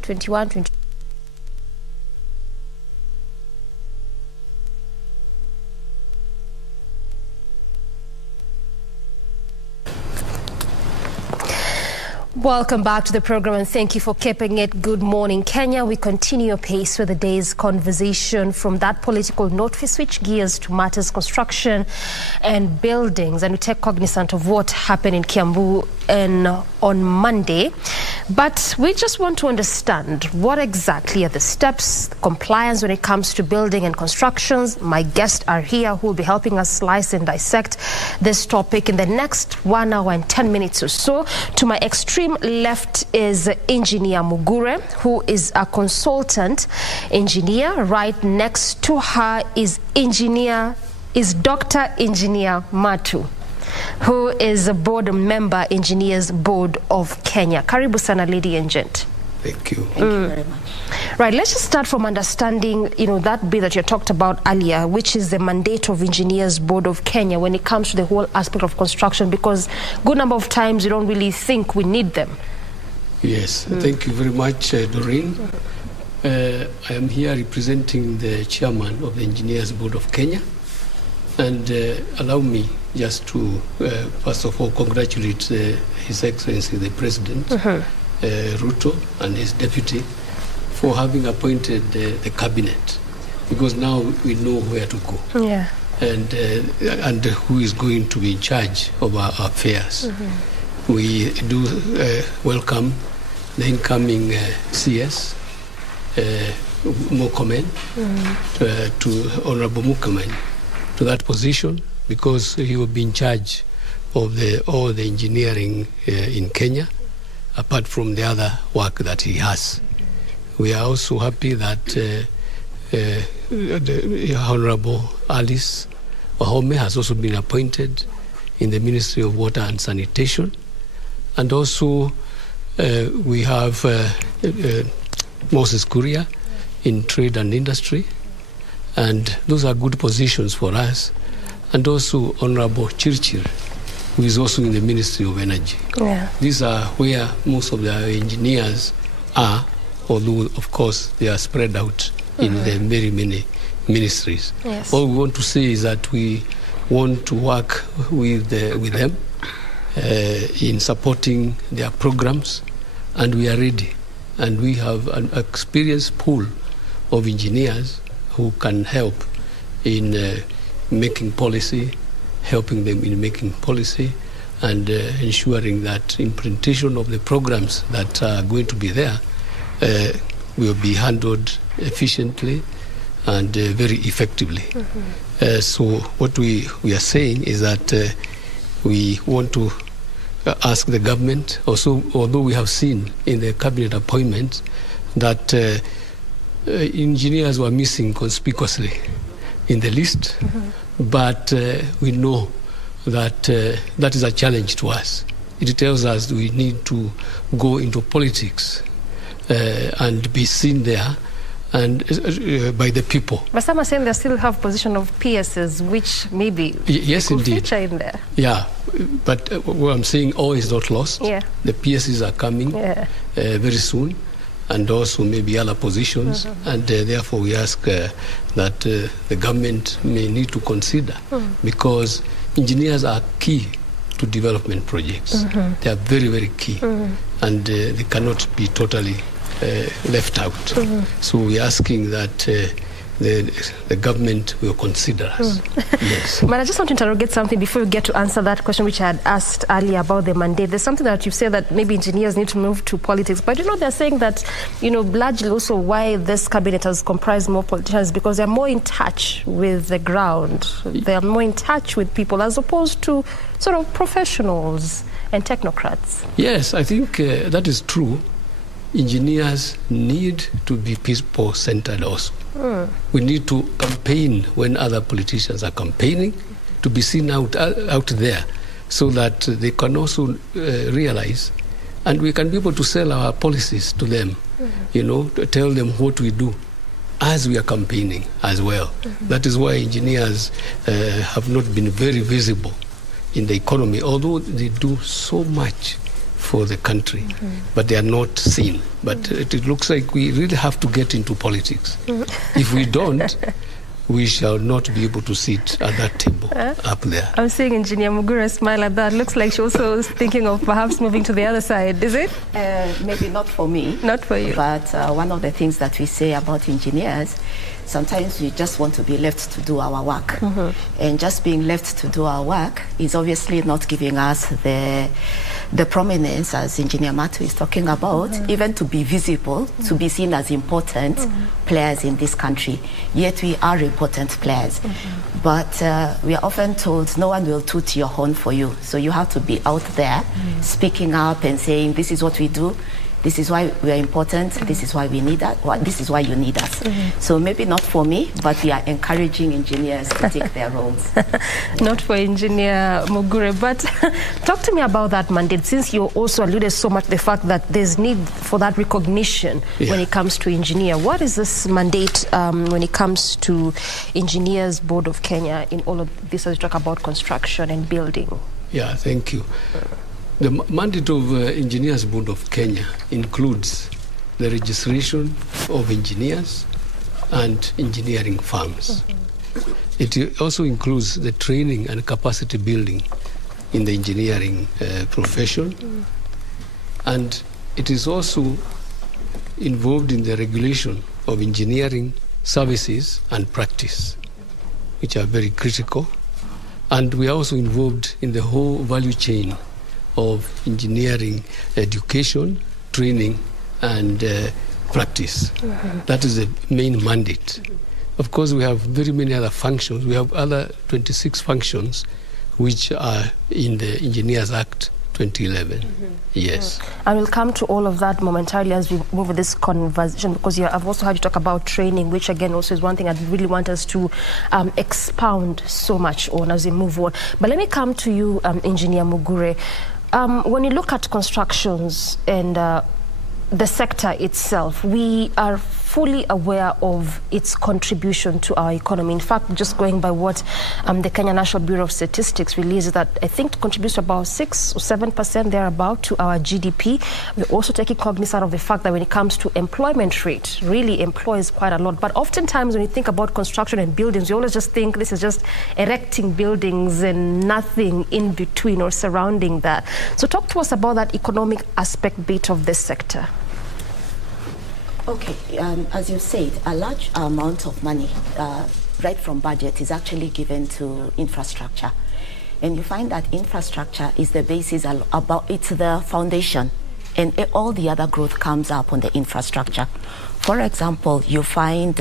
2021, 20. Welcome back to the program and thank you for keeping it. Good morning, Kenya. We continue pace with the day's conversation. From that political note, we switch gears to matters construction and buildings, and we take cognizance of what happened in Kiambu on Monday. But we just want to understand what exactly are the steps, compliance when it comes to building and constructions. My guests are here who will be helping us slice and dissect this topic in the next 1 hour and 10 minutes or so. To my extreme left is Engineer Mugure, who is a consultant engineer. Right next to her is Dr. Engineer Matu, who is a board member, Engineers Board of Kenya. Karibu sana, lady and gent. Thank you. Thank you very much. Right, let's just start from understanding, that bit that you talked about earlier, which is the mandate of Engineers Board of Kenya when it comes to the whole aspect of construction, because good number of times you don't really think we need them. Yes, thank you very much, Doreen. I am here representing the chairman of the Engineers Board of Kenya, and allow me just to, first of all, congratulate His Excellency the President, Ruto, and his deputy for having appointed the cabinet, because now we know where to go. Yeah. And who is going to be in charge of our affairs. We do welcome the incoming CS, Murkomen, to Honorable Murkomen, to that position, because he will be in charge of all the engineering in Kenya, apart from the other work that he has. We are also happy that the Honorable Alice Wahome has also been appointed in the Ministry of Water and Sanitation. And also we have Moses Kuria in Trade and Industry. And those are good positions for us. And also Honorable Chirchir, who is also in the Ministry of Energy. Yeah. These are where most of the engineers are, although, of course, they are spread out in the very many ministries. Yes. All we want to say is that we want to work with them in supporting their programs, and we are ready. And we have an experienced pool of engineers who can help in making policy, helping them in making policy, and ensuring that implementation of the programs that are going to be there will be handled efficiently and very effectively. So what we are saying is that we want to ask the government, also, although we have seen in the cabinet appointments that engineers were missing conspicuously in the list, but we know that that is a challenge to us. It tells us we need to go into politics and be seen there and by the people. But some are saying they still have position of PSs, which maybe yes, could indeed. feature in there. Yeah, but what I'm saying, all is not lost. Yeah. The PSs are coming very soon, and also maybe other positions, and therefore we ask that the government may need to consider, because engineers are key to development projects. They are very, very key, and they cannot be totally left out. So we're asking that the government will consider us. Yes. But I just want to interrogate something before you get to answer that question which I had asked earlier about the mandate. There's something that you've said that maybe engineers need to move to politics, but they're saying that, largely also why this cabinet has comprised more politicians, because they're more in touch with the ground. They're more in touch with people as opposed to sort of professionals and technocrats. Yes, I think that is true. Engineers need to be people-centered also. We need to campaign when other politicians are campaigning, to be seen out there, so that they can also realize, and we can be able to sell our policies to them, to tell them what we do as we are campaigning as well. That is why engineers have not been very visible in the economy, although they do so much for the country, but they are not seen. But it looks like we really have to get into politics. If we don't, we shall not be able to sit at that table up there. I'm seeing Engineer Mugure smile at that. Looks like she also is thinking of perhaps moving to the other side. Is it? Maybe not for me. Not for you. But one of the things that we say about engineers, sometimes we just want to be left to do our work. And just being left to do our work is obviously not giving us the prominence, as Engineer Matu is talking about, even to be visible, to be seen as important players in this country. Yet we are important players. But we are often told no one will toot your horn for you. So you have to be out there speaking up and saying, this is what we do. This is why we are important. This is why we need that. This is why you need us. So maybe not for me, but we are encouraging engineers to take their roles. Not for Engineer Mugure, but talk to me about that mandate, since you also alluded so much to the fact that there's need for that recognition when it comes to engineer. What is this mandate when it comes to Engineers Board of Kenya in all of this as you talk about construction and building? Yeah, thank you. The mandate of Engineers Board of Kenya includes the registration of engineers and engineering firms. It also includes the training and capacity building in the engineering profession. And it is also involved in the regulation of engineering services and practice, which are very critical. And we are also involved in the whole value chain of engineering education, training, and practice. That is the main mandate. Of course, we have very many other functions. We have other 26 functions which are in the Engineers Act 2011. Yes. And we'll come to all of that momentarily as we move with this conversation, because I've also heard you talk about training, which again also is one thing I really want us to expound so much on as we move on. But let me come to you, Engineer Mugure. When you look at constructions and the sector itself, we are fully aware of its contribution to our economy. In fact, just going by what the Kenya National Bureau of Statistics releases, that I think contributes about 6 or 7% thereabout to our GDP. We're also taking cognizance of the fact that when it comes to employment rate, really employs quite a lot. But oftentimes when you think about construction and buildings, you always just think this is just erecting buildings and nothing in between or surrounding that. So talk to us about that economic aspect bit of this sector. Okay, as you said, a large amount of money, right from budget, is actually given to infrastructure. And you find that infrastructure is the basis, it's the foundation, and all the other growth comes up on the infrastructure. For example, you find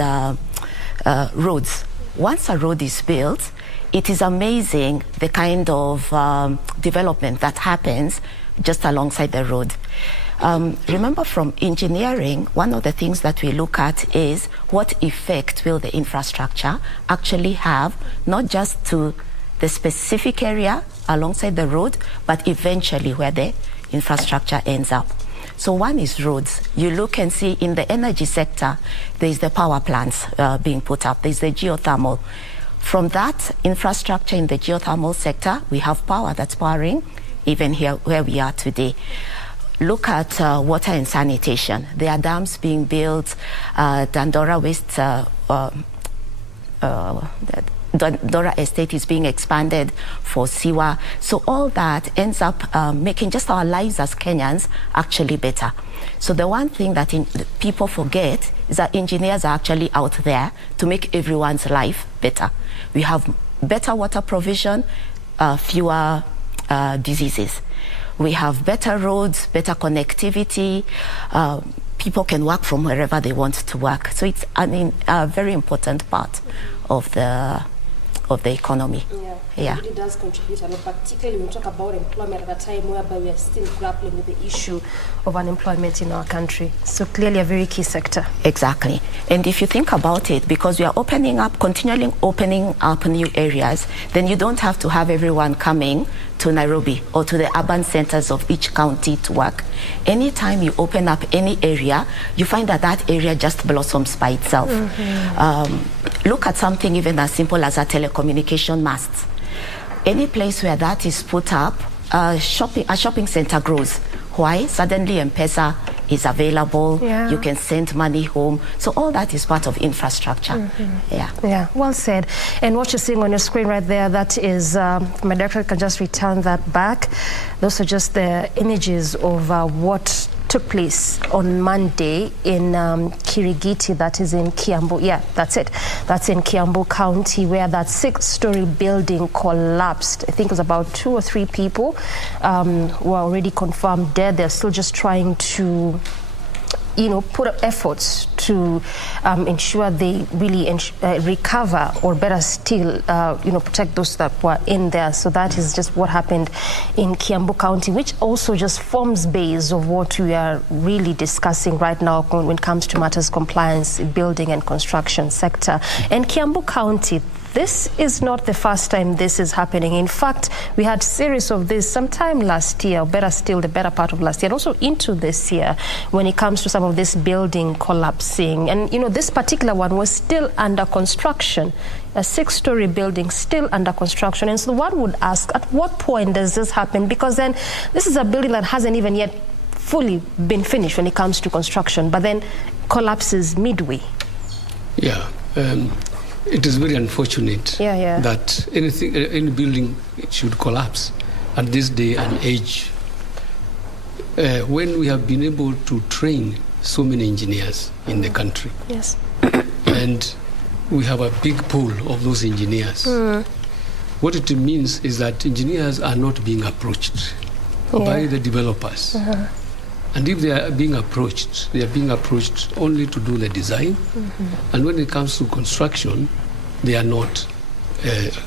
roads. Once a road is built, it is amazing the kind of development that happens just alongside the road. Remember, from engineering, one of the things that we look at is what effect will the infrastructure actually have, not just to the specific area alongside the road, but eventually where the infrastructure ends up. So one is roads. You look and see in the energy sector, there's the power plants being put up, there's the geothermal. From that infrastructure in the geothermal sector, we have power that's powering even here where we are today. Look at water and sanitation. There are dams being built, Dandora Dora Estate is being expanded for Siwa. So all that ends up making just our lives as Kenyans actually better. So the one thing that people forget is that engineers are actually out there to make everyone's life better. We have better water provision, fewer diseases. We have better roads, better connectivity. People can work from wherever they want to work. So it's, a very important part of the economy. Yeah. It really does contribute a lot, particularly when we talk about employment at a time whereby we are still grappling with the issue of unemployment in our country. So clearly a very key sector. Exactly. And if you think about it, because we are continually opening up new areas, then you don't have to have everyone coming to Nairobi or to the urban centers of each county to work. Anytime you open up any area, you find that area just blossoms by itself. Look at something even as simple as a telecommunication mast. Any place where that is put up, a shopping center grows. Why? Suddenly M-Pesa is available. Yeah. You can send money home. So all that is part of infrastructure. Yeah, well said. And what you're seeing on your screen right there, that is, my director can just return that back. Those are just the images of what took place on Monday in Kirigiti, that is in Kiambu. Yeah, that's it. That's in Kiambu County, where that 6-story building collapsed. I think it was about 2 or 3 people were already confirmed dead. They're still just trying to, put up efforts to ensure they really recover, or better still, protect those that were in there. So that is just what happened in Kiambu County, which also just forms base of what we are really discussing right now when it comes to matters compliance, building and construction sector. And Kiambu County, this is not the first time this is happening. In fact, we had a series of this sometime last year, or better still, the better part of last year, and also into this year, when it comes to some of this building collapsing. And, this particular one was still under construction, a 6-story building still under construction. And so one would ask, at what point does this happen? Because then this is a building that hasn't even yet fully been finished when it comes to construction, but then collapses midway. Yeah. It is very unfortunate that any building should collapse at this day and age, when we have been able to train so many engineers in the country. Yes. And we have a big pool of those engineers. What it means is that engineers are not being approached by the developers. And if they are being approached, they are being approached only to do the design. And when it comes to construction, they are not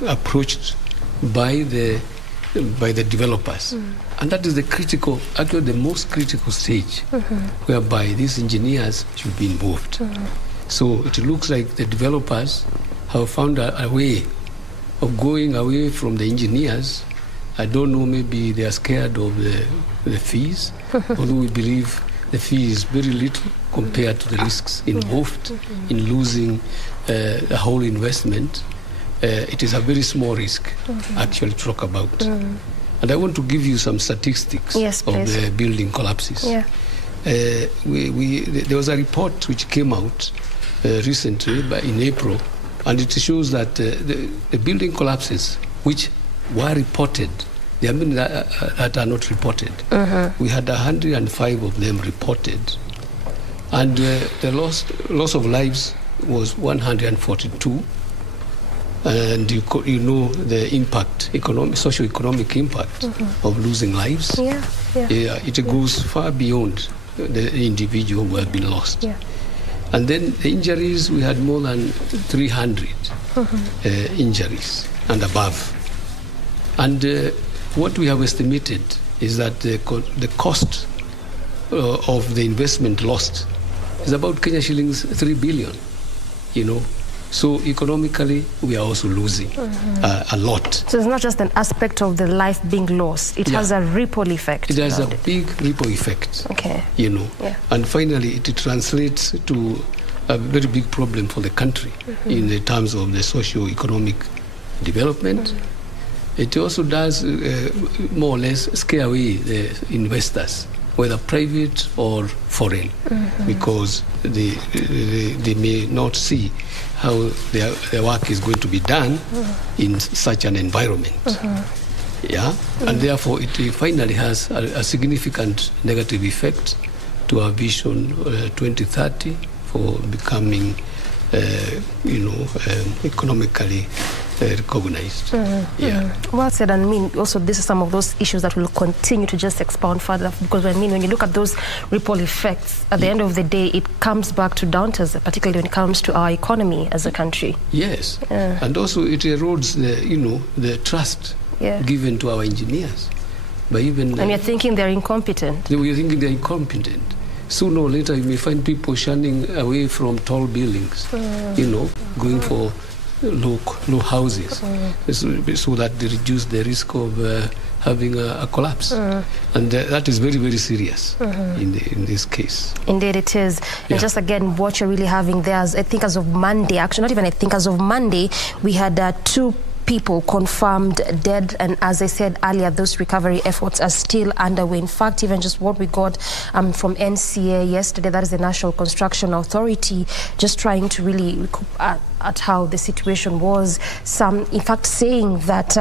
approached by the developers. And that is the most critical stage, whereby these engineers should be involved. So it looks like the developers have found a way of going away from the engineers. I don't know, maybe they are scared of the fees, although we believe the fee is very little compared to the risks involved in losing a whole investment. It is a very small risk, actually, to talk about. And I want to give you some statistics of the building collapses. There was a report which came out recently, in April, and it shows that the building collapses, which were reported, there are many that are not reported. We had 105 of them reported, and the loss of lives was 142. And you know the impact, socio-economic impact of losing lives. It goes far beyond the individual who have been lost. And then the injuries, we had more than 300 injuries and above. And what we have estimated is that the cost of the investment lost is about Kenya shillings 3 billion, So economically, we are also losing a lot. So it's not just an aspect of the life being lost. It has a ripple effect. It has a big ripple effect, And finally, it translates to a very big problem for the country in the terms of the socio-economic development. It also does more or less scare away the investors, whether private or foreign, because they may not see how their work is going to be done in such an environment. And therefore it finally has a significant negative effect to our vision 2030 for becoming economically recognized. Well said. And also this is some of those issues that will continue to just expound further, because when you look at those ripple effects, at the end of the day, it comes back to down to us, particularly when it comes to our economy as a country. Yes. And also it erodes the trust given to our engineers. And you're thinking they're incompetent. You're thinking they're incompetent. Sooner or later, you may find people shunning away from tall buildings, going for low houses, so that they reduce the risk of having a collapse. And that is very, very serious in this case. Indeed it is. And just again, what you're really having there, I think as of Monday, actually not even I think, as of Monday, we had 2 people confirmed dead, and as I said earlier, those recovery efforts are still underway. In fact, even just what we got from NCA yesterday, that is the National Construction Authority, just trying to really look at how the situation was. Some, in fact, saying that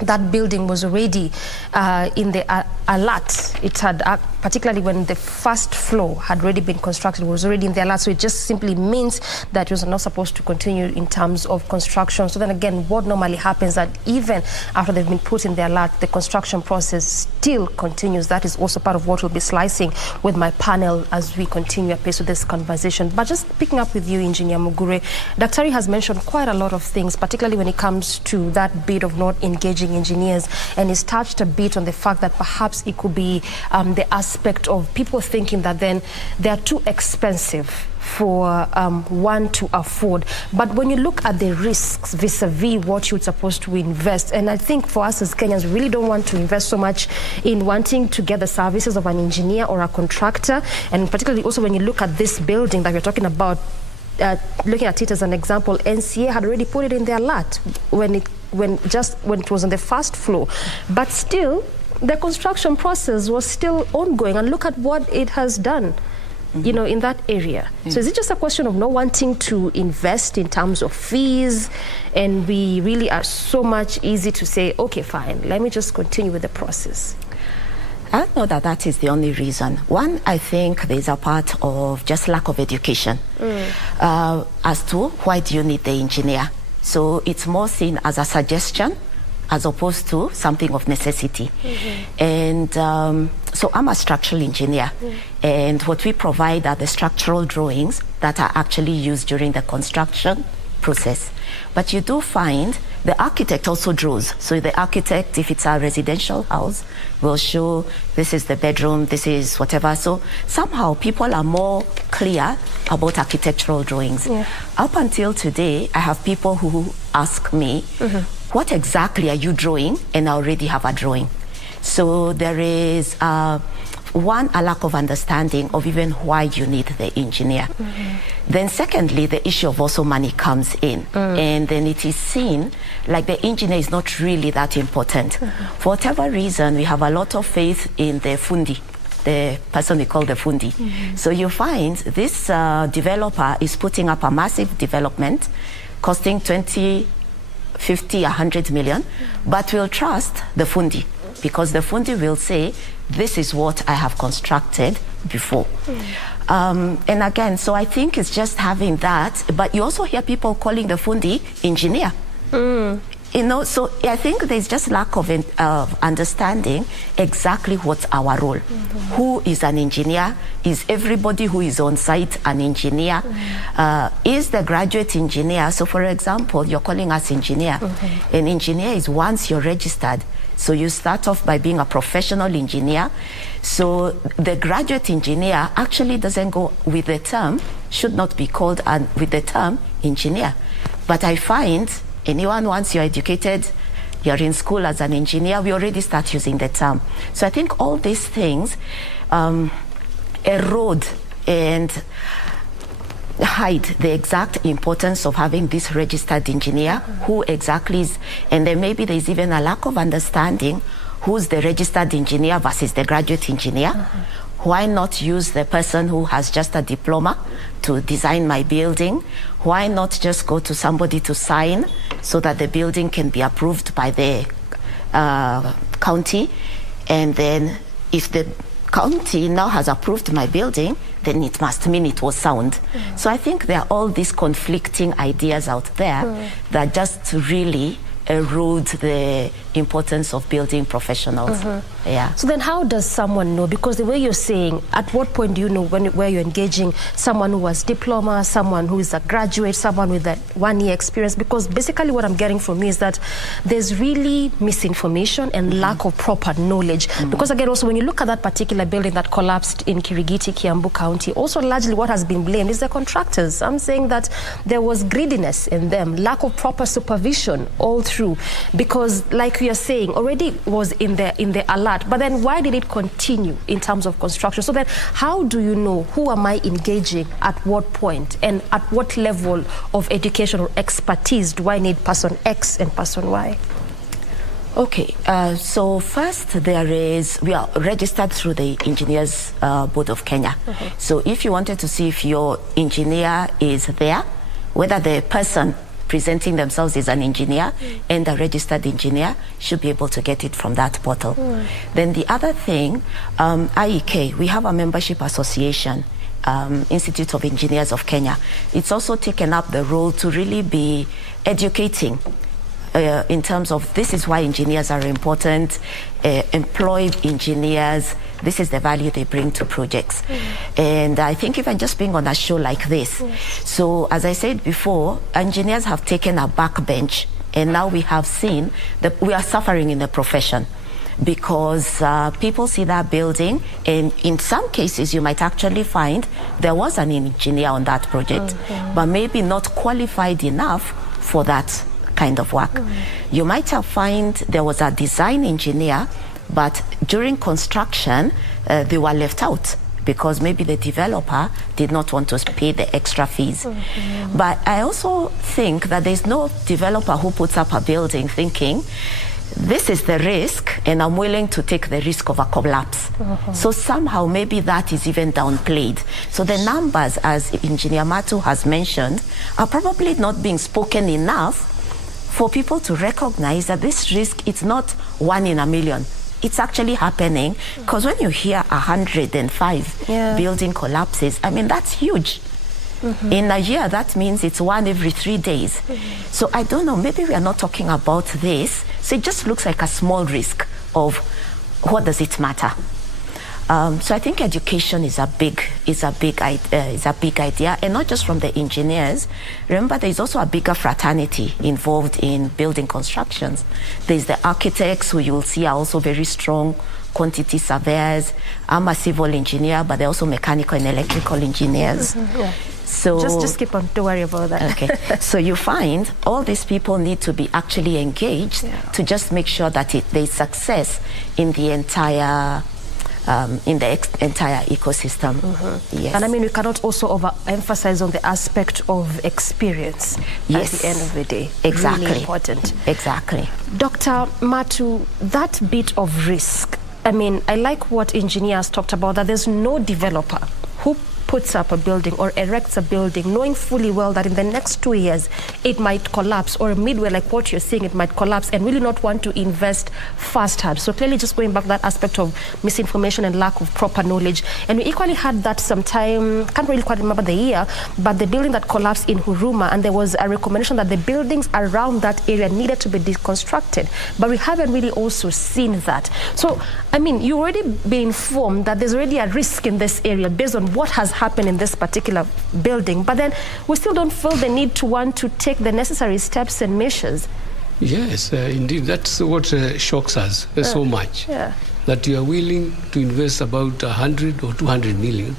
that building was already in the alert. It had, particularly when the first floor had already been constructed, was already in the alert. So it just simply means that it was not supposed to continue in terms of construction. So then again, what normally happens that even after they've been put in the alert, the construction process still continues. That is also part of what we'll be slicing with my panel as we continue apace with this conversation. But just picking up with you, Engineer Mugure, Daktari has mentioned quite a lot of things, particularly when it comes to that bit of not engaging engineers, and he's touched a bit on the fact that perhaps it could be the aspect of people thinking that then they are too expensive for one to afford. But when you look at the risks vis-a-vis what you're supposed to invest, and I think for us as Kenyans, we really don't want to invest so much in wanting to get the services of an engineer or a contractor, and particularly also when you look at this building that we're talking about, looking at it as an example, NCA had already put it in their alert when it was on the first floor, but still the construction process was still ongoing, and look at what it has done, you know, in that area. So is it just a question of not wanting to invest in terms of fees, and we really are so much easy to say, okay, fine, let me just continue with the process? I don't know that that is the only reason. One, I think there's a part of just lack of education as to why do you need the engineer. So it's more seen as a suggestion as opposed to something of necessity. And so I'm a structural engineer, and what we provide are the structural drawings that are actually used during the construction process. But you do find the architect also draws. So the architect, if it's a residential house, will show this is the bedroom, this is whatever. So somehow people are more clear about architectural drawings. Up until today, I have people who ask me, what exactly are you drawing? And I already have a drawing. So there is one, a lack of understanding of even why you need the engineer. Then secondly, the issue of also money comes in, and then it is seen like the engineer is not really that important. For whatever reason, we have a lot of faith in the fundi, the person we call the fundi. So you find this developer is putting up a massive development costing 20, 50, 100 million, but will trust the fundi, because the fundi will say, this is what I have constructed before. And again, so I think it's just having that, but you also hear people calling the fundi engineer. You know, so I think there's just lack of understanding exactly what's our role. Who is an engineer? Is everybody who is on site an engineer? Is the graduate engineer? So for example, you're calling us engineer. An engineer is once you're registered. So you start off by being a professional engineer. So the graduate engineer actually doesn't go with the term, should not be called with the term engineer. But I find anyone, once you're educated, you're in school as an engineer, we already start using the term. So I think all these things erode and hide the exact importance of having this registered engineer, who exactly is, and then maybe there's even a lack of understanding who's the registered engineer versus the graduate engineer. Why not use the person who has just a diploma to design my building? Why not just go to somebody to sign so that the building can be approved by the county? And then if the county now has approved my building, then it must mean it was sound. So I think there are all these conflicting ideas out there that just really erode the importance of building professionals. Yeah. So then how does someone know? Because the way you're saying, at what point do you know where you're engaging someone who has diploma, someone who is a graduate, someone with that 1 year experience? Because basically what I'm getting from you is that there's really misinformation and lack of proper knowledge. Because again, also when you look at that particular building that collapsed in Kirigiti, Kiambu County, also largely what has been blamed is the contractors. I'm saying that there was greediness in them, lack of proper supervision all through. Because like we are saying already was in the alert, but then why did it continue in terms of construction? So then how do you know who am I engaging at what point, and at what level of education or expertise do I need person X and person Y? Okay, so first we are registered through the Engineers Board of Kenya. So if you wanted to see if your engineer is there, whether the person presenting themselves is an engineer and a registered engineer, should be able to get it from that portal. Then the other thing, IEK, we have a membership association, Institute of Engineers of Kenya. It's also taken up the role to really be educating in terms of this is why engineers are important, employed engineers, this is the value they bring to projects. And I think even just being on a show like this, so as I said before, engineers have taken a backbench, and now we have seen that we are suffering in the profession, because people see that building, and in some cases you might actually find there was an engineer on that project, but maybe not qualified enough for that kind of work. You might have found there was a design engineer, but during construction they were left out because maybe the developer did not want to pay the extra fees. But I also think that there's no developer who puts up a building thinking this is the risk and I'm willing to take the risk of a collapse. So somehow maybe that is even downplayed. So the numbers, as Engineer Matu has mentioned, are probably not being spoken enough for people to recognize that this risk, it's not 1 in a million. It's actually happening, because when you hear 105 building collapses, I mean, that's huge. In a year, that means it's 1 every 3 days. So I don't know, maybe we are not talking about this. So it just looks like a small risk of what does it matter? So I think education is a big idea, and not just from the engineers. Remember, there is also a bigger fraternity involved in building constructions. There's the architects, who you will see are also very strong quantity surveyors. I'm a civil engineer, but they're also mechanical and electrical engineers. So just keep on, don't worry about that. Okay. So you find all these people need to be actually engaged to just make sure that there's success in the entire ecosystem. Yes. And I mean, we cannot also overemphasize on the aspect of experience at the end of the day. Exactly. Really important. Exactly. Dr. Matu, that bit of risk, I mean, I like what engineers talked about, that there's no developer who puts up a building or erects a building knowing fully well that in the next 2 years it might collapse, or midway, like what you're saying, it might collapse, and really not want to invest firsthand. So clearly, just going back to that aspect of misinformation and lack of proper knowledge. And we equally had that sometime, can't really quite remember the year, but the building that collapsed in Huruma, and there was a recommendation that the buildings around that area needed to be deconstructed, but we haven't really also seen that. So I mean, you already been informed that there's already a risk in this area based on what has happened in this particular building, but then we still don't feel the need to want to take the necessary steps and measures. Yes, indeed, that's what shocks us so much, that you are willing to invest about 100 or 200 million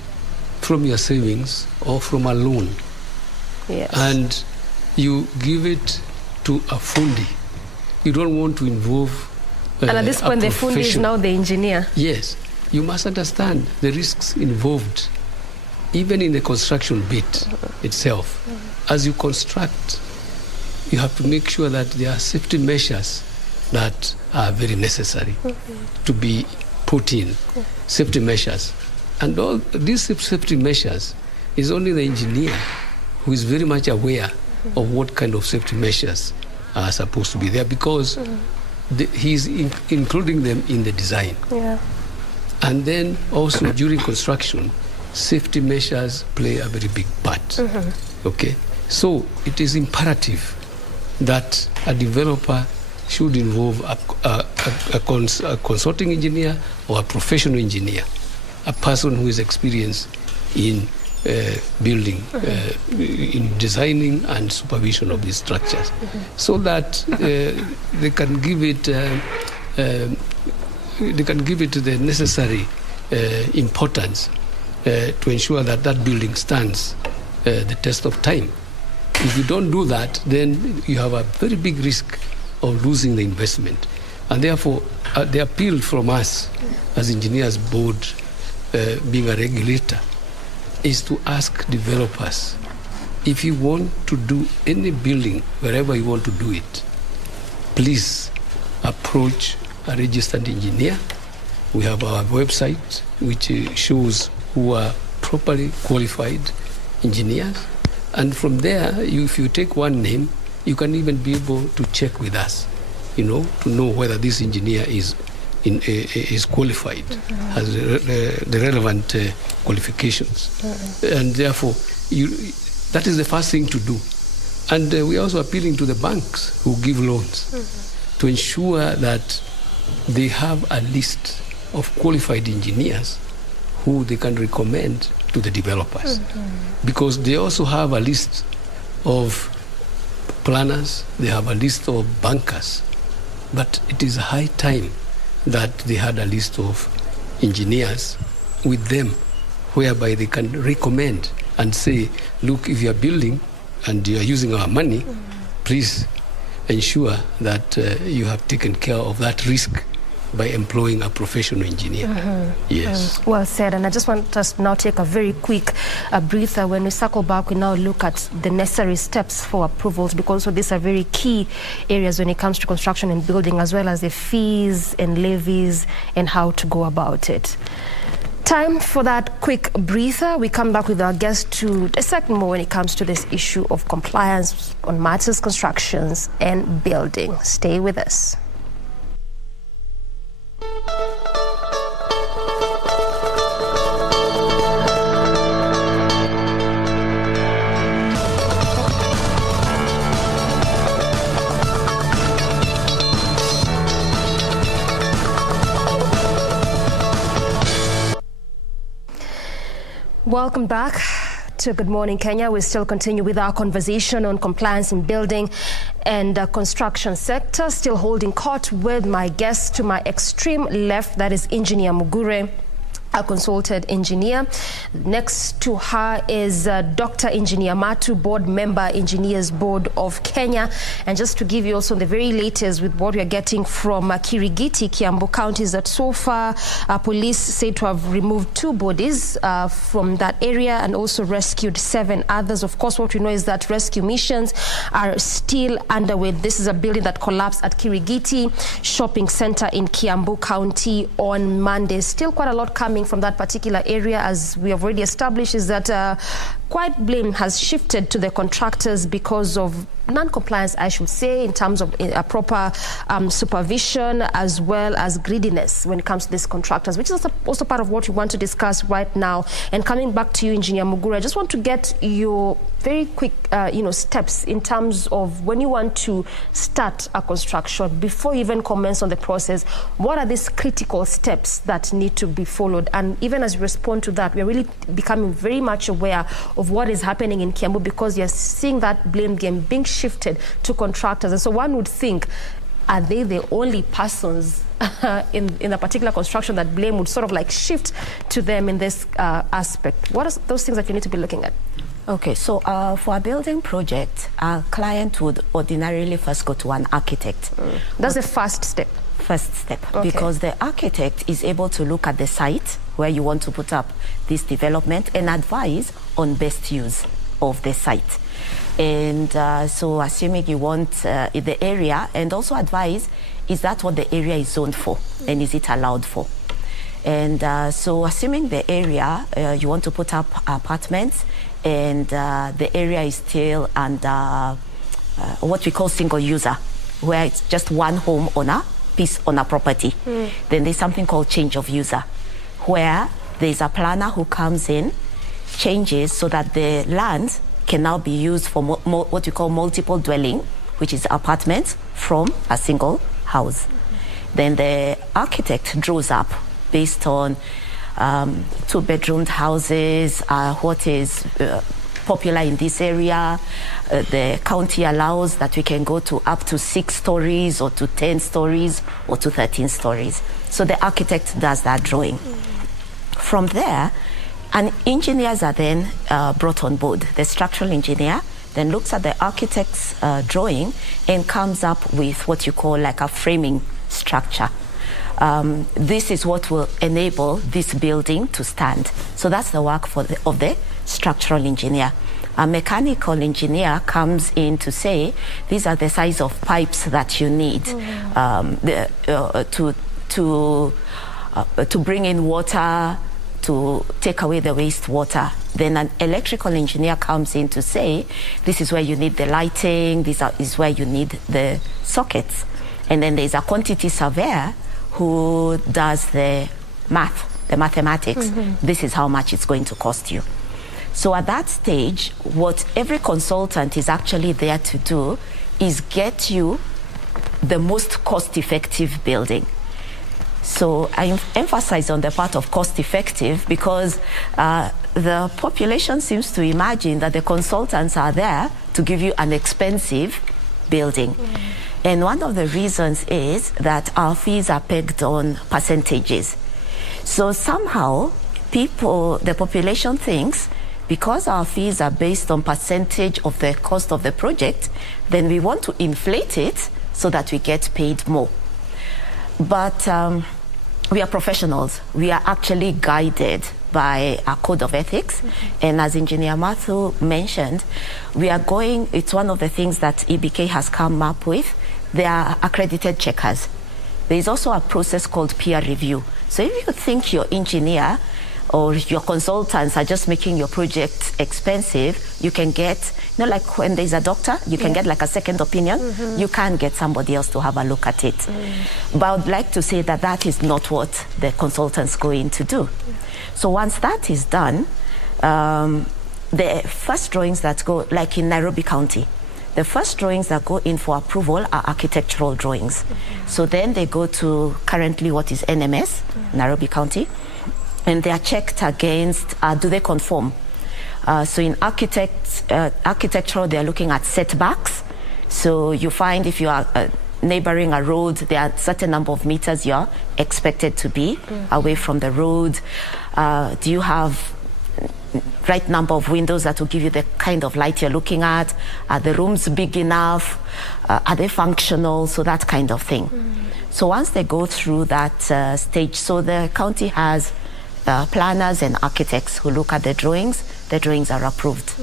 from your savings or from a loan, and you give it to a fundi. You don't want to involve and at this point the fundi is now the engineer. Yes, you must understand the risks involved even in the construction bit itself. As you construct, you have to make sure that there are safety measures that are very necessary to be put in, safety measures. And all these safety measures is only the engineer who is very much aware of what kind of safety measures are supposed to be there, because he's including them in the design. And then also during construction, safety measures play a very big part. Okay, so it is imperative that a developer should involve a consulting engineer or a professional engineer, a person who is experienced in building, in designing and supervision of these structures, so that they can give it the necessary importance to ensure that that building stands the test of time. If you don't do that, then you have a very big risk of losing the investment, And therefore, the appeal from us as Engineers Board, being a regulator, is to ask developers, if you want to do any building, wherever you want to do it, please approach a registered engineer. We have our website, which shows who are properly qualified engineers. And from there, if you take one name, you can even be able to check with us, to know whether this engineer is qualified, has the relevant qualifications. And therefore, that is the first thing to do. And we are also appealing to the banks who give loans to ensure that they have a list of qualified engineers who they can recommend to the developers. Because they also have a list of planners, they have a list of bankers. But it is high time that they had a list of engineers with them, whereby they can recommend and say, look, if you are building and you are using our money, please ensure that you have taken care of that risk by employing a professional engineer. Yes. Well said. And I just want us to now take a very quick breather. When we circle back, we now look at the necessary steps for approvals, because these are very key areas when it comes to construction and building, as well as the fees and levies and how to go about it. Time for that quick breather. We come back with our guest to dissect more when it comes to this issue of compliance on matters, constructions and building. Stay with us. Welcome back to Good Morning Kenya. We still continue with our conversation on compliance in building and construction sector. Still holding court with my guest to my extreme left, that is Engineer Mugure, a consultant engineer. Next to her is Dr. Engineer Matu, board member, Engineers Board of Kenya. And just to give you also the very latest with what we are getting from Kirigiti, Kiambu counties, that so far police say to have removed 2 bodies from that area and also rescued 7 others. Of course, what we know is that rescue missions are still underway. This is a building that collapsed at Kirigiti Shopping Center in Kiambu County on Monday. Still quite a lot coming from that particular area, as we have already established, is that quite blame has shifted to the contractors because of non-compliance, I should say, in terms of a proper supervision, as well as greediness when it comes to these contractors, which is also part of what we want to discuss right now. And coming back to you, Engineer Mugure, I just want to get your very quick steps in terms of when you want to start a construction, before you even commence on the process. What are these critical steps that need to be followed? And even as you respond to that, we're really becoming very much aware of what is happening in Kiambu, because you're seeing that blame game being shifted to contractors. And so one would think, are they the only persons in a particular construction that blame would sort of like shift to them in this aspect? What are those things that you need to be looking at? Okay, so for a building project, a client would ordinarily first go to an architect. That's the first step. First step, Okay. Because the architect is able to look at the site where you want to put up this development and advise on best use of the site. And so assuming you want the area, and also advise, is that what the area is zoned for, and is it allowed for? And so assuming the area, you want to put up apartments, and the area is still under what we call single user, where it's just one home owner, piece on a property. Then there's something called change of user, where there's a planner who comes in, changes so that the land can now be used for what we call multiple dwelling, which is apartments from a single house. Then the architect draws up based on 2-bedroomed houses, what is popular in this area. The county allows that we can go to up to 6 stories or to 10 stories or to 13 stories. So the architect does that drawing. From there, and engineers are then brought on board. The structural engineer then looks at the architect's drawing and comes up with what you call like a framing structure. This is what will enable this building to stand. So that's the work of the structural engineer. A mechanical engineer comes in to say, these are the size of pipes that you need to bring in water, to take away the wastewater. Then an electrical engineer comes in to say, this is where you need the lighting, this is where you need the sockets. And then there's a quantity surveyor who does the math, the mathematics. This is how much it's going to cost you. So at that stage, what every consultant is actually there to do is get you the most cost-effective building. So I emphasize on the part of cost-effective because the population seems to imagine that the consultants are there to give you an expensive building. And one of the reasons is that our fees are pegged on percentages. So somehow the population thinks because our fees are based on percentage of the cost of the project, then we want to inflate it so that we get paid more. But we are professionals. We are actually guided by a code of ethics. And as Engineer Matthew mentioned, it's one of the things that EBK has come up with. They are accredited checkers. There is also a process called peer review. So if you think your engineer or your consultants are just making your project expensive, you can get, like when there's a doctor, you can get like a second opinion. You can get somebody else to have a look at it. But I would like to say that that is not what the consultants go in to do. So once that is done, the first drawings that go, like in Nairobi County, the first drawings that go in for approval are architectural drawings. So then they go to currently what is NMS, Nairobi County, and they are checked against, do they conform? So in architectural, they are looking at setbacks. So you find if you are neighboring a road, there are a certain number of meters you're expected to be away from the road. Do you have right number of windows that will give you the kind of light you're looking at? Are the rooms big enough? Are they functional? So that kind of thing. So once they go through that stage, so the county has planners and architects who look at the drawings are approved.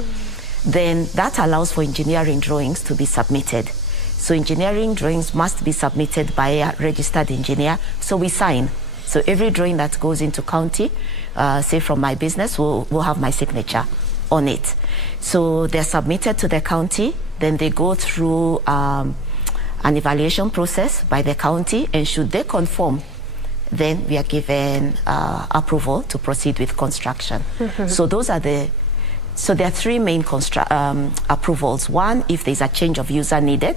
Then that allows for engineering drawings to be submitted. So engineering drawings must be submitted by a registered engineer, so we sign. So every drawing that goes into county, say from my business, will have my signature on it. So they're submitted to the county, then they go through an evaluation process by the county, and should they conform, then we are given approval to proceed with construction. So there are three main approvals. One, if there's a change of user needed,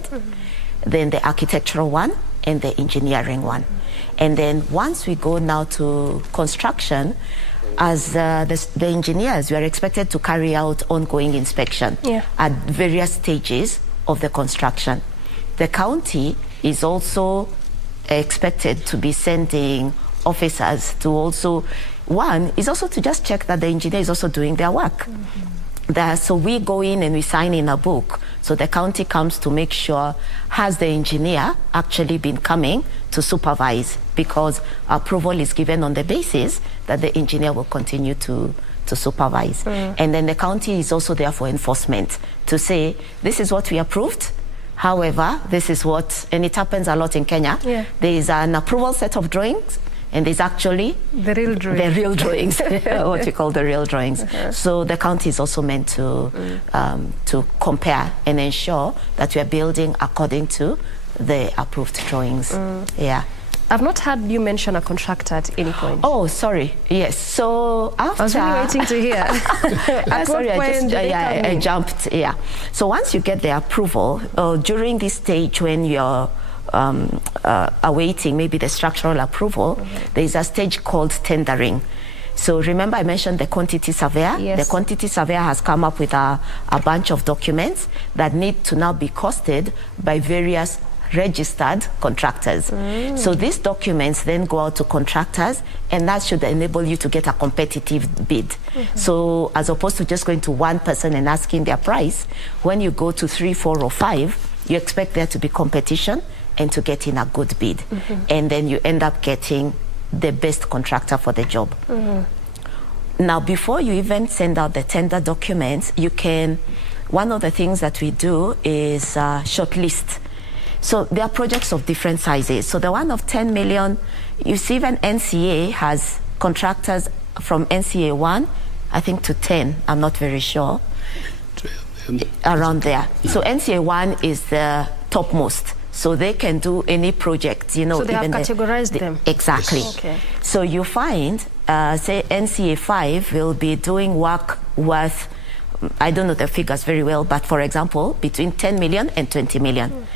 then the architectural one and the engineering one. And then once we go now to construction, as the engineers, we are expected to carry out ongoing inspection at various stages of the construction. The county is also expected to be sending officers to also, one is also to just check that the engineer is also doing their work. So we go in and we sign in a book. So the county comes to make sure, has the engineer actually been coming to supervise? Because approval is given on the basis that the engineer will continue to supervise. And then the county is also there for enforcement, to say, this is what we approved. However, this is what, and it happens a lot in Kenya, there is an approval set of drawings, and there's actually the real drawings, what we call the real drawings. So the county is also meant to compare and ensure that we are building according to the approved drawings. I've not heard you mention a contractor at any point. Oh, sorry. Yes. So after, I was really waiting to hear. Sorry, I jumped. So once you get the approval, during this stage when you're awaiting maybe the structural approval, there is a stage called tendering. So remember I mentioned the quantity surveyor? The quantity surveyor has come up with a bunch of documents that need to now be costed by various registered contractors. So these documents then go out to contractors, and that should enable you to get a competitive bid. So as opposed to just going to one person and asking their price, when you go to 3, 4, or 5, you expect there to be competition, and to get in a good bid. And then you end up getting the best contractor for the job. Now, before you even send out the tender documents, one of the things that we do is shortlist. So there are projects of different sizes. So the one of 10 million, you see even NCA has contractors from NCA 1, I think, to 10, I'm not very sure, around there. So NCA 1 is the topmost. So they can do any project, you know. So they have categorized them. Exactly. Yes. Okay. So you find, say, NCA 5 will be doing work worth, I don't know the figures very well, but for example, between 10 million and 20 million.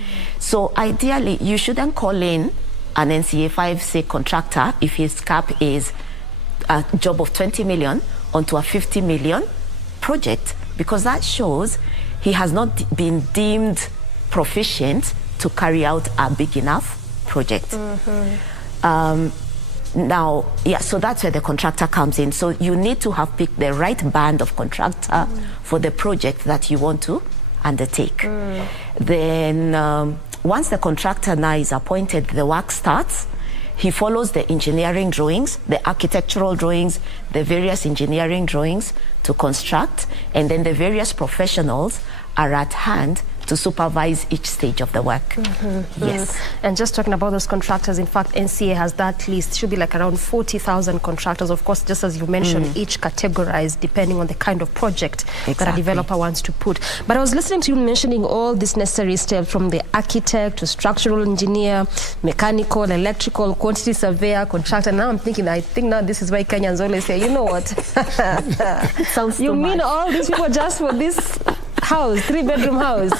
So ideally, you shouldn't call in an NCA 5, say, contractor if his cap is a job of 20 million onto a 50 million project, because that shows he has not been deemed proficient to carry out a big enough project. Now, yeah, so that's where the contractor comes in. So you need to have picked the right band of contractor for the project that you want to undertake. Then once the contractor now is appointed, the work starts. He follows the engineering drawings, the architectural drawings, the various engineering drawings to construct, and then the various professionals are at hand to supervise each stage of the work. Yes. And just talking about those contractors, in fact, NCA has that list. It should be like around 40,000 contractors. Of course, just as you mentioned, each categorized depending on the kind of project that a developer wants to put. But I was listening to you mentioning all these necessary steps, from the architect to structural engineer, mechanical, electrical, quantity surveyor, contractor. Now I'm thinking, I think now this is why Kenyans always say, you know what? Sounds you too mean much. all these people just for this house, 3-bedroom house,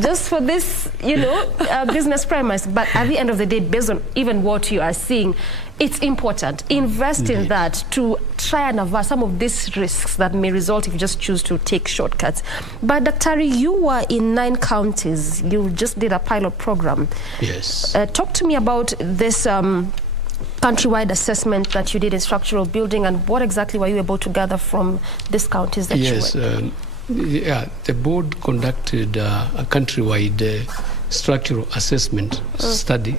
just for this, you know, business premise? But at the end of the day, based on even what you are seeing, it's important. Invest in that to try and avert some of these risks that may result if you just choose to take shortcuts. But Daktari, you were in 9 counties. You just did a pilot program. Yes. Talk to me about this countrywide assessment that you did in structural building, and what exactly were you able to gather from these counties that you went? Yeah, the board conducted a countrywide structural assessment study.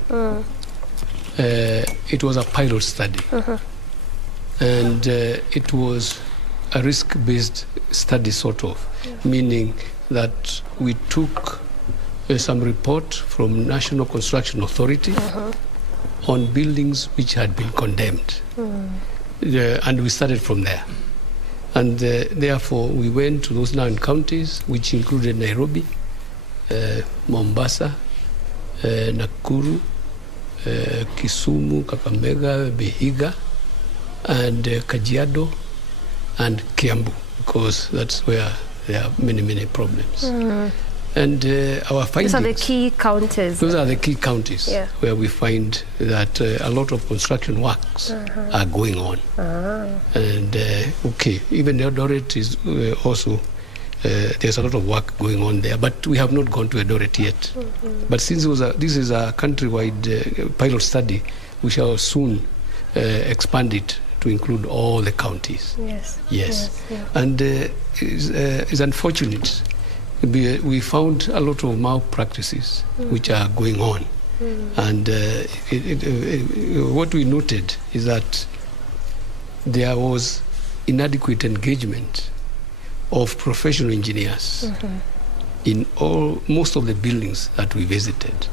It was a pilot study, and it was a risk-based study, sort of, meaning that we took some report from National Construction Authority on buildings which had been condemned, and we started from there. And therefore, we went to those 9 counties, which included Nairobi, Mombasa, Nakuru, Kisumu, Kakamega, Vihiga, and Kajiado, and Kiambu, because that's where there are many, many problems. And our findings... These are the key counties. Those are the key counties where we find that a lot of construction works are going on. And, even Eldoret is also, there's a lot of work going on there, but we have not gone to Eldoret yet. But since this is a countrywide pilot study, we shall soon expand it to include all the counties. Yes. And it's unfortunate. We found a lot of malpractices which are going on. And what we noted is that there was inadequate engagement of professional engineers in most of the buildings that we visited.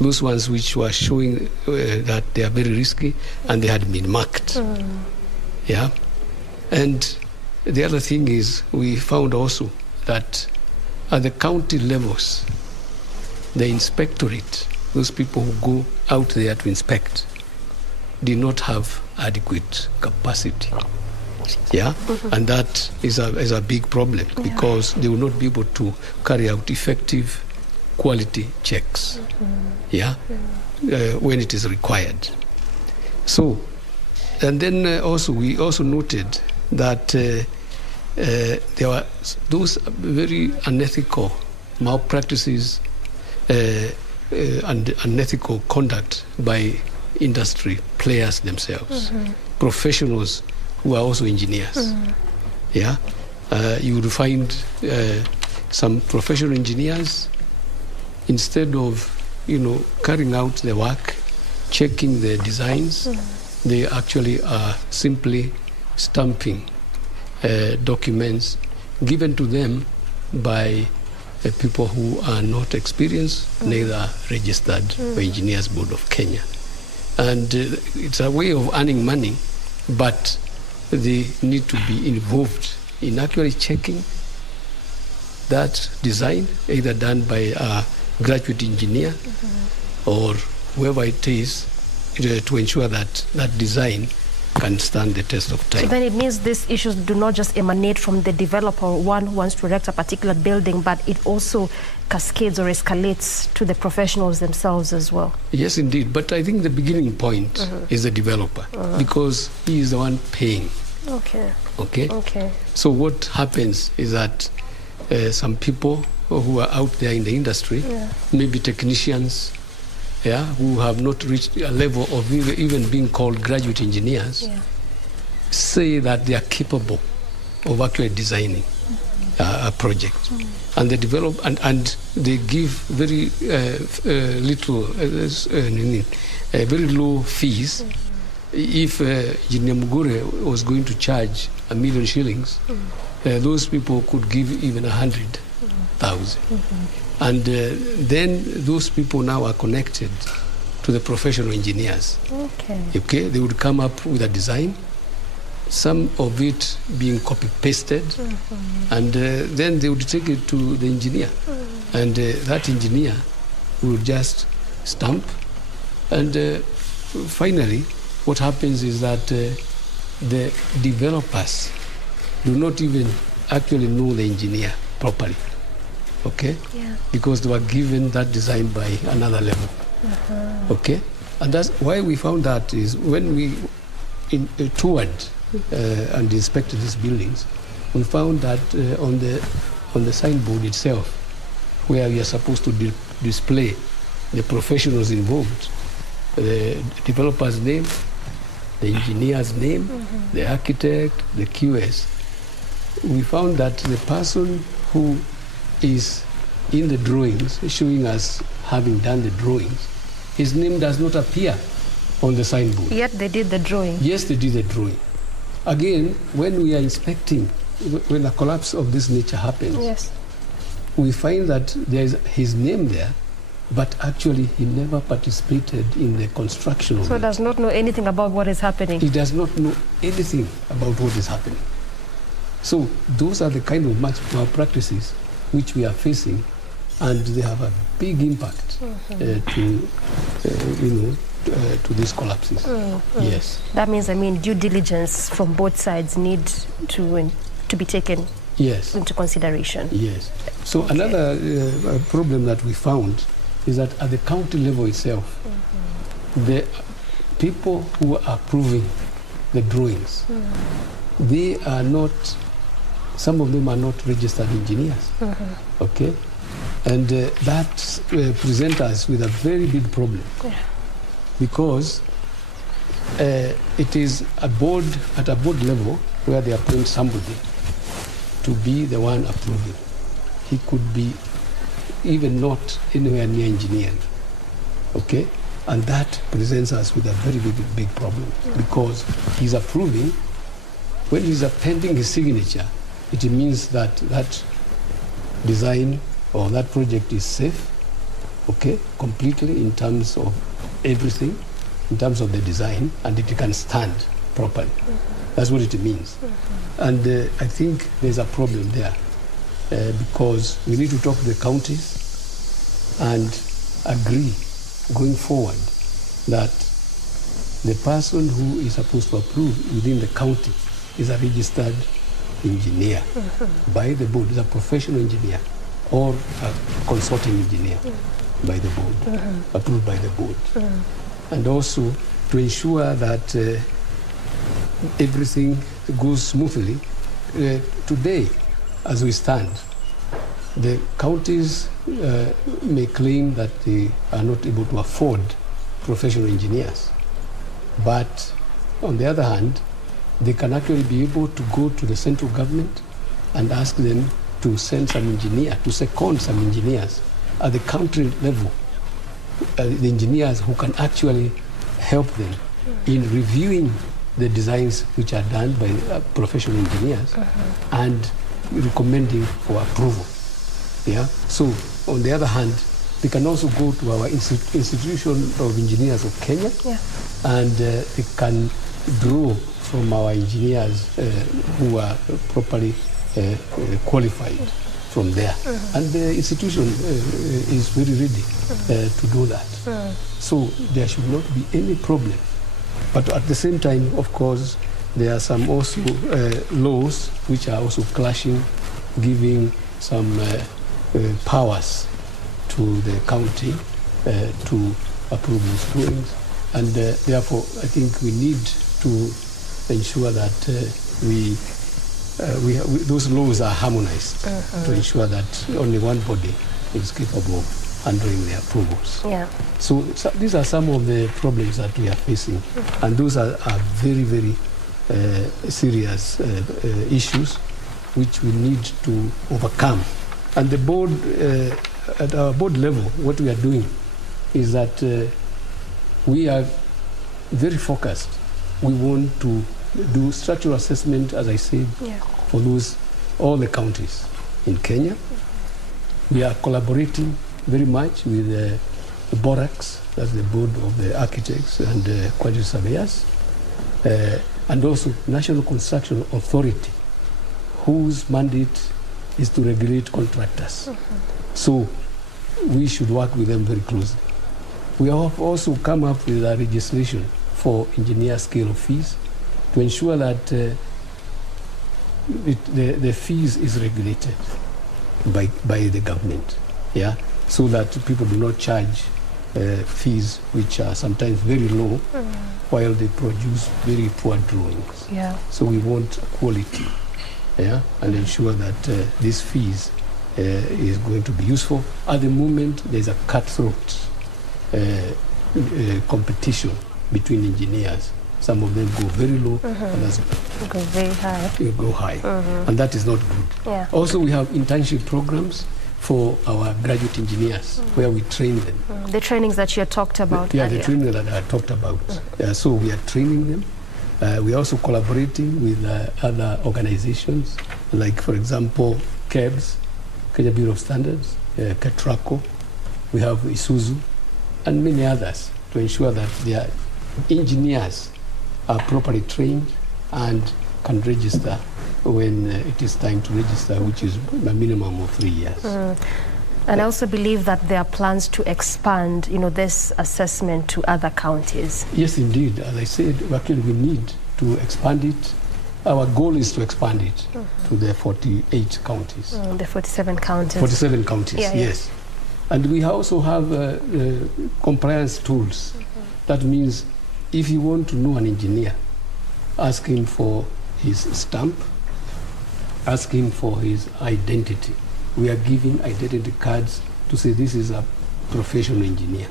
Those ones which were showing that they are very risky and they had been marked. Yeah. And the other thing is, we found also that at the county levels, the inspectorate, those people who go out there to inspect, did not have adequate capacity. Yeah, and that is a big problem, because they will not be able to carry out effective quality checks. When it is required. So, and then we also noted that there were those very unethical malpractices and unethical conduct by industry players themselves, professionals who are also engineers. You would find some professional engineers, instead of carrying out the work, checking the designs. They actually are simply stamping documents given to them by people who are not experienced, neither registered by Engineers Board of Kenya. And it's a way of earning money, but they need to be involved in actually checking that design, either done by a graduate engineer or whoever it is, to ensure that that design can stand the test of time. So then it means these issues do not just emanate from the developer, one who wants to erect a particular building, but it also cascades or escalates to the professionals themselves as well. Yes, indeed. But I think the beginning point is the developer, because he is the one paying. Okay. So what happens is that some people who are out there in the industry, maybe technicians, who have not reached a level of even being called graduate engineers, say that they are capable of actually designing a project. And they develop and they give very little, very low fees. If Engineer Mugure was going to charge 1 million shillings, those people could give even 100,000. And then those people now are connected to the professional engineers. Okay, they would come up with a design, some of it being copy-pasted, and then they would take it to the engineer. And that engineer will just stamp. And finally, what happens is that the developers do not even actually know the engineer properly. Okay? Because they were given that design by another level. Okay? And that's why we found that is when we toured and inspected these buildings, we found that on the signboard itself, where we are supposed to display the professionals involved, the developer's name, the engineer's name, the architect, the QS, we found that the person who is in the drawings, showing us having done the drawings, his name does not appear on the signboard. Yet they did the drawing. Yes, they did the drawing. Again, when we are inspecting, when a collapse of this nature happens, we find that there is his name there, but actually he never participated in the construction of it. So does not know anything about what is happening. He does not know anything about what is happening. So those are the kind of malpractices which we are facing, and they have a big impact to these collapses. Yes. That means, due diligence from both sides need to be taken into consideration. Yes. So another problem that we found is that at the county level itself, the people who are approving the drawings, they are not. Some of them are not registered engineers. Okay, and that presents us with a very big problem, because it is at a board level where they appoint somebody to be the one approving. He could be even not anywhere near engineering. Okay, and that presents us with a very big problem, because he's approving. When he's appending his signature, it means that that design or that project is safe, okay, completely in terms of everything, in terms of the design, and it can stand properly. That's what it means. And I think there's a problem there, because we need to talk to the counties and agree going forward that the person who is supposed to approve within the county is a registered engineer by the board, is a professional engineer or a consulting engineer by the board, approved by the board. And also to ensure that everything goes smoothly. Today, as we stand, the counties may claim that they are not able to afford professional engineers. But on the other hand, they can actually be able to go to the central government and ask them to send some engineer, to second some engineers at the country level the engineers who can actually help them in reviewing the designs which are done by professional engineers and recommending for approval. Yeah. So on the other hand, they can also go to our Institution of Engineers of Kenya, and they can draw from our engineers who are properly qualified from there. And the institution is very ready to do that. So there should not be any problem. But at the same time, of course, there are some also laws which are also clashing, giving some powers to the county to approve these drawings. And therefore, I think we need to ensure that those laws are harmonized to ensure that only one body is capable of handling the approvals. Yeah. So these are some of the problems that we are facing, and those are very, very serious issues which we need to overcome. And the board, at our board level, what we are doing is that we are very focused. We want to do structural assessment, as I said, for all the counties in Kenya. We are collaborating very much with the BORACs, that's the Board of the Architects and Quantity Surveyors, and also National Construction Authority, whose mandate is to regulate contractors. So we should work with them very closely. We have also come up with a legislation for engineer scale fees to ensure that the fees is regulated by the government, so that people do not charge fees which are sometimes very low while they produce very poor drawings. So we want quality, and ensure that these fees is going to be useful. At the moment, there's a cutthroat competition between engineers. Some of them go very low, and others go very high. Go high, and that is not good. Also, we have internship programs for our graduate engineers where we train them. The trainings that you talked about. The training that I talked about. So we are training them. We are also collaborating with other organizations, like, for example, KEBS, Kenya Bureau of Standards, Ketraco. We have Isuzu, and many others, to ensure that their engineers are properly trained and can register when it is time to register, which is a minimum of 3 years. And I also believe that there are plans to expand, this assessment to other counties. Yes, indeed. As I said, actually we need to expand it. Our goal is to expand it to the 48 counties. The 47 counties. 47 counties, yes. And we also have compliance tools. That means if you want to know an engineer, ask him for his stamp, ask him for his identity. We are giving identity cards to say this is a professional engineer,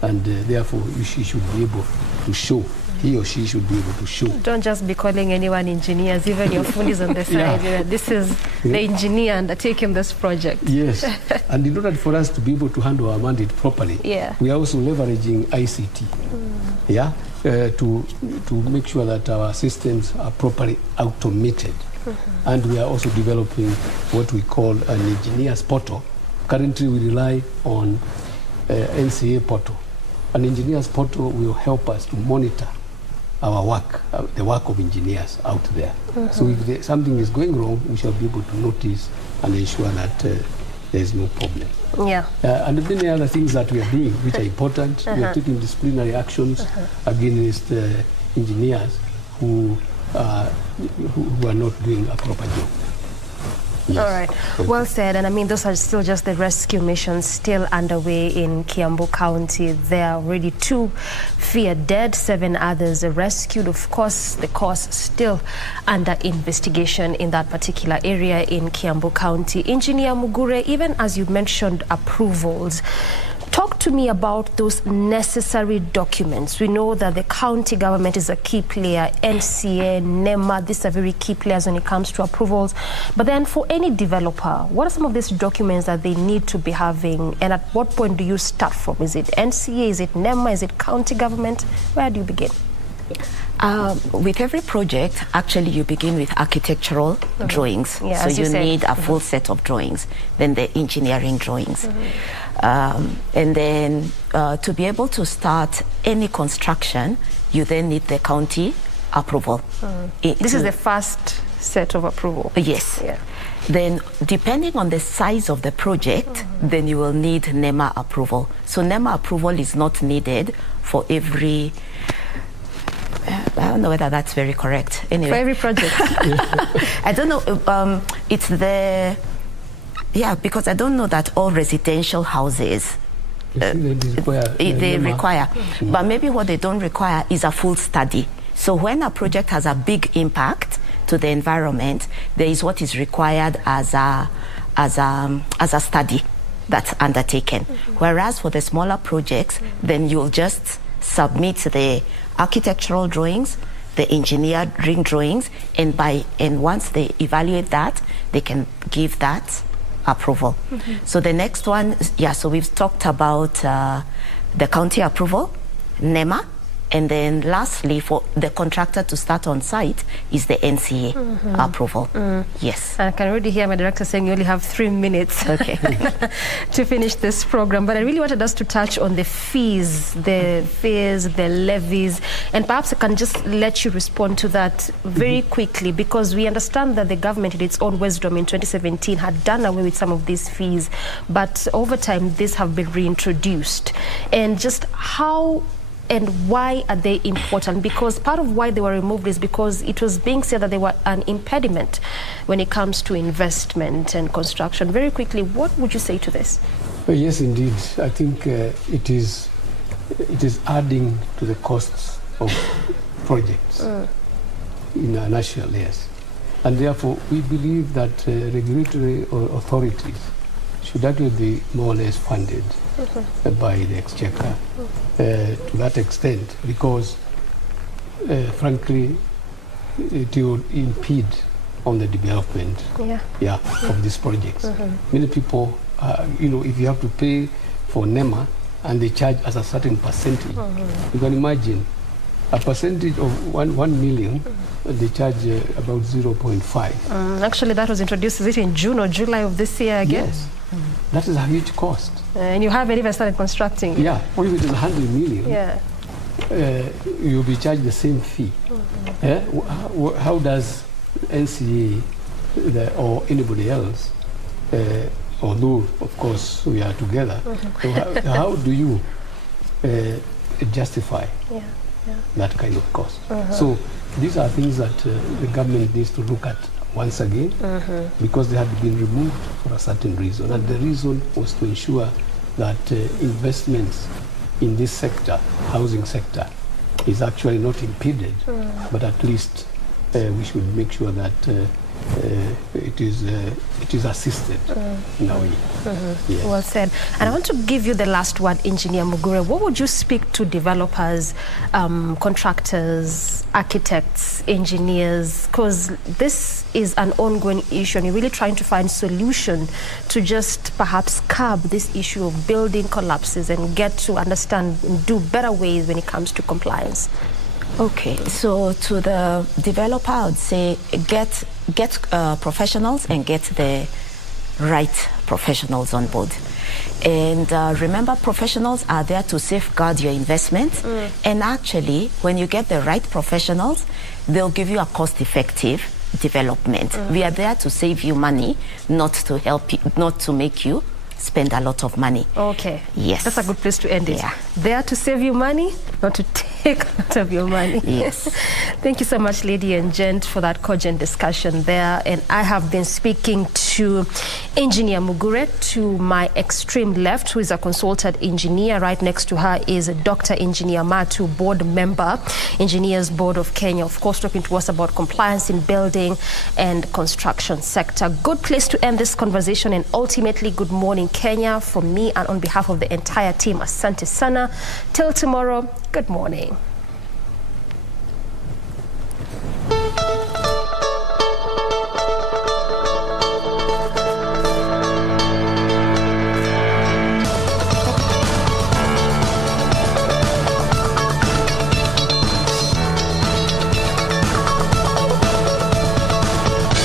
and therefore she should be able to show. He or she should be able to show. Don't just be calling anyone engineers, even your phone is on the side. This is the engineer undertaking this project. Yes, and in order for us to be able to handle our mandate properly, we are also leveraging ICT, to make sure that our systems are properly automated. And we are also developing what we call an engineer's portal. Currently, we rely on NCA portal. An engineer's portal will help us to monitor our work, the work of engineers out there. So if something is going wrong, we shall be able to notice and ensure that there is no problem. And many other things that we are doing, which are important. We are taking disciplinary actions against engineers who are not doing a proper job. All right. Well said. And I mean, those are still just the rescue missions still underway in Kiambu County. There are already 2 feared dead, 7 others are rescued. Of course, the cause still under investigation in that particular area in Kiambu County. Engineer Mugure, even as you mentioned approvals, Talk to me about those necessary documents. We know that the county government is a key player, NCA, NEMA, these are very key players when it comes to approvals. But then for any developer, what are some of these documents that they need to be having, and at what point do you start from? Is it NCA, is it NEMA, is it county government? Where do you begin? With every project, actually you begin with architectural drawings. Yeah, so you need a full set of drawings, then the engineering drawings. And then to be able to start any construction, you then need the county approval. This is the first set of approval? Yes. Yeah. Then depending on the size of the project, then you will need NEMA approval. So NEMA approval is not needed for every... I don't know whether that's very correct. Anyway. For every project? I don't know. It's the... Yeah, because I don't know that all residential houses... they require. But maybe what they don't require is a full study. So when a project has a big impact to the environment, there is what is required as a study that's undertaken. Whereas for the smaller projects, then you'll just submit the architectural drawings, the engineering drawings, and once they evaluate that, they can give that approval. So the next one, so we've talked about the county approval, NEMA, and then lastly, for the contractor to start on site is the NCA approval. Yes. I can already hear my director saying you only have 3 minutes to finish this program. But I really wanted us to touch on the fees, the levies, and perhaps I can just let you respond to that very quickly, because we understand that the government, in its own wisdom in 2017, had done away with some of these fees, but over time these have been reintroduced. And just how and why are they important? Because part of why they were removed is because it was being said that they were an impediment when it comes to investment and construction. Very quickly, what would you say to this? Well, yes, indeed. I think it is adding to the costs of projects in a nutshell, yes. And therefore, we believe that regulatory authorities should actually be more or less funded by the exchequer to that extent, because frankly it will impede on the development of these projects. Many people, if you have to pay for NEMA and they charge as a certain percentage, you can imagine a percentage of 1 million, they charge about 0.5. Actually, that was introduced, is it in June or July of this year again? Yes. That is a huge cost. And you haven't even started constructing. Yeah, or if it is 100 million, you'll be charged the same fee. How does NCA or anybody else, although of course we are together, so how do you justify that kind of cost? So these are things that the government needs to look at once again, because they had been removed for a certain reason. And the reason was to ensure that investments in this sector, housing sector, is actually not impeded, but at least we should make sure that it is assisted in a way. Yes. Well said. And I want to give you the last word, Engineer Mugure. What would you speak to developers, contractors, architects, engineers? Because this is an ongoing issue and you're really trying to find solution to just perhaps curb this issue of building collapses and get to understand and do better ways when it comes to compliance. Okay, so to the developer, I would say get professionals and get the right professionals on board. And remember, professionals are there to safeguard your investment. And actually, when you get the right professionals, they'll give you a cost-effective development. We are there to save you money, not to help you, not to make you spend a lot of money. Okay. Yes. That's a good place to end it. Yeah. There to save you money, not to take out of your money. Yes. Thank you so much, lady and gent, for that cogent discussion there. And I have been speaking to Engineer Mugure to my extreme left, who is a consultant engineer. Right next to her is Dr. Engineer Matu, board member, Engineers Board of Kenya, of course, talking to us about compliance in building and construction sector. Good place to end this conversation, and ultimately, good morning, Kenya, from me and on behalf of the entire team. Asante sana. Till tomorrow, good morning.